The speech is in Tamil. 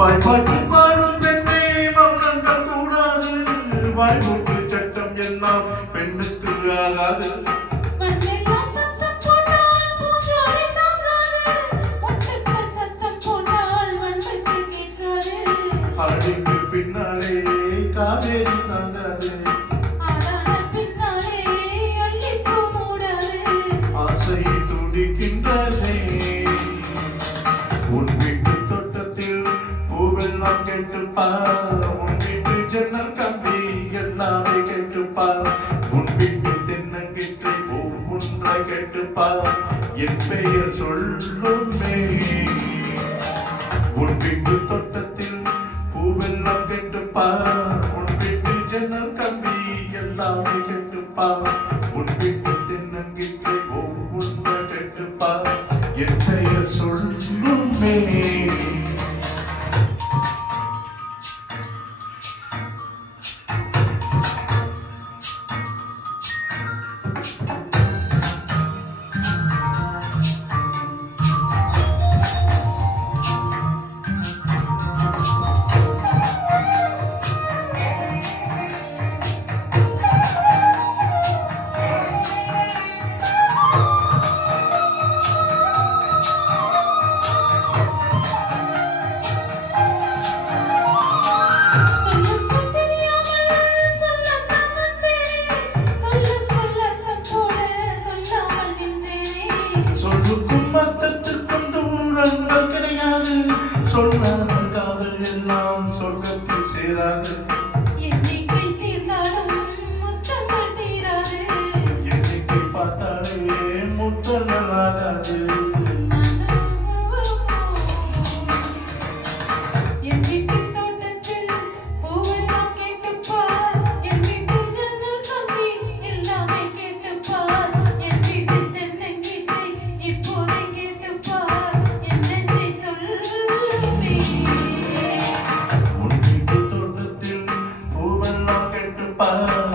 வாய்ப்பாட்டு பாடும் பெண்ணே மௌனங்கள் கூடாது. வாய்மூட்டு சட்டம் எல்லாம் பெண்ணுக்கு ஆகாது. அடிக்கு பின்னாலே காவேரி தாங்காது. ஆசை துடிக்கின்றதே உன் வீட்டு தோட்டத்தில் பூவெல்லாம் கேட்டுப்பார். உன் வீட்டு ஜன்னல் கம்பி எல்லாமே கேட்டுப்பார். உன் வீட்டு தென்னங்கிட்டை ஒவ்வொன்றாய் கேட்டுப்பார். என் பெயர் சொல்லுமே. உன் வீட்டு தோட்டத்தில் பூவெல்லாம் கேட்டுப்பார். உன் வீட்டு ஜன்னல் கம்பி எல்லாமே கேட்டுப்பார். உன் வீட்டு தென்னங்கிட்டை ஒவ்வொன்றாய் கேட்டுப்பார். என் பெயர் சொல்லுமே. சொல்லுக்கும் அர்த்தத்திற்கும் தூரங்கள் கிடையாது. சொல்லாத காதல் எல்லாம் சொர்க்கத்தில் சேராது. எண்ணிக்கை தீர்ந்தாலும் முத்தங்கள் தீராது. எண்ணிக்கை பார்த்தாலே முத்தங்கள் ஆகாது. என் வீட்டு தோட்டத்தில் பூவெல்லாம் கேட்டுப்பார். என் வீட்டு ஜன்னல் கம்பி எல்லாமே கேட்டுப்பார். என் வீட்டு தென்னங்கீற்றை இப்போதை கேட்டுப்பார். என் நெஞ்சை சொல்லுமே. உன் வீட்டு தோட்டத்தில் பூவெல்லாம் கேட்டுப்பார்.